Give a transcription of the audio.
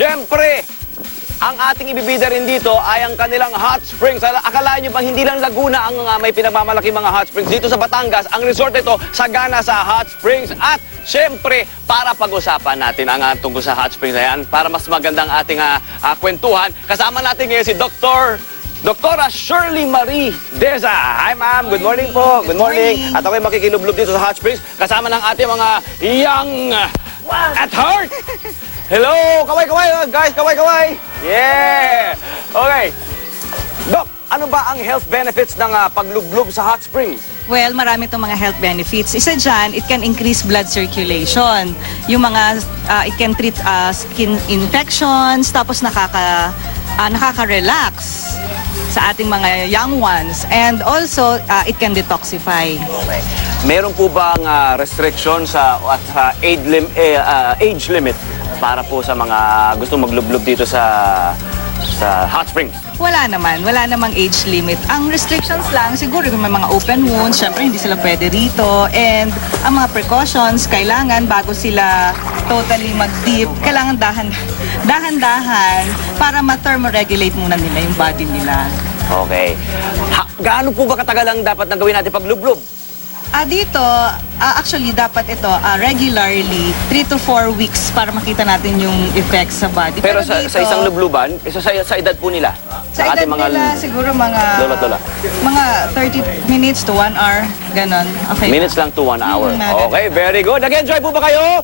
syempre, ang ating ibibida rin dito ay ang kanilang hot springs. Ala- Akalain nyo ba hindi lang Laguna ang uh, may pinagmamalaki mga hot springs? Dito sa Batangas, ang resort ito sagana sa hot springs. At syempre, para pag-usapan natin ang uh, tungkol sa hot springs na yan, para mas magandang ating uh, uh, kwentuhan, kasama natin ngayon si Dr. Doktora Shirley Marie Deza. Hi ma'am, good morning po. Good morning. At ako'y makikilublob dito sa Hot Springs kasama ng ating mga young at heart. Hello, kaway kaway guys, kaway kaway. Yeah. Okay. Dok, ano ba ang health benefits ng ah, paglublob sa hot springs? Well, marami itong mga health benefits. Isa dyan, it can increase blood circulation. Yung mga, ah, it can treat ah, skin infections, tapos nakaka, ah, nakaka-relax sa ating mga young ones. And also, ah, it can detoxify. Okay. Meron po bang ah, restriction sa at sa age, lim- eh, ah, age limit para po sa mga gustong maglublob dito sa sa hot springs? Wala naman, wala namang age limit. Ang restrictions lang, siguro kung may mga open wounds, syempre hindi sila pwede rito. And ang mga precautions, kailangan bago sila totally mag-dip, kailangan dahan, dahan-dahan para ma-thermoregulate muna nila yung body nila. Okay. Ha, gaano po ba katagal ang dapat na gawin natin paglublob? Ah, dito, ah, actually, dapat ito ah, regularly, 3 to 4 weeks para makita natin yung effects sa body. Pero sa, dito, sa isang lubluban, isa sa, sa edad po nila. Sa edad ating mga nila, siguro mga... Lolo't lola. Mga 30 minutes to 1 hour, ganon. Okay. minutes lang to one hour. Mm, mga ganun. Okay, very good. Nag-enjoy po ba kayo?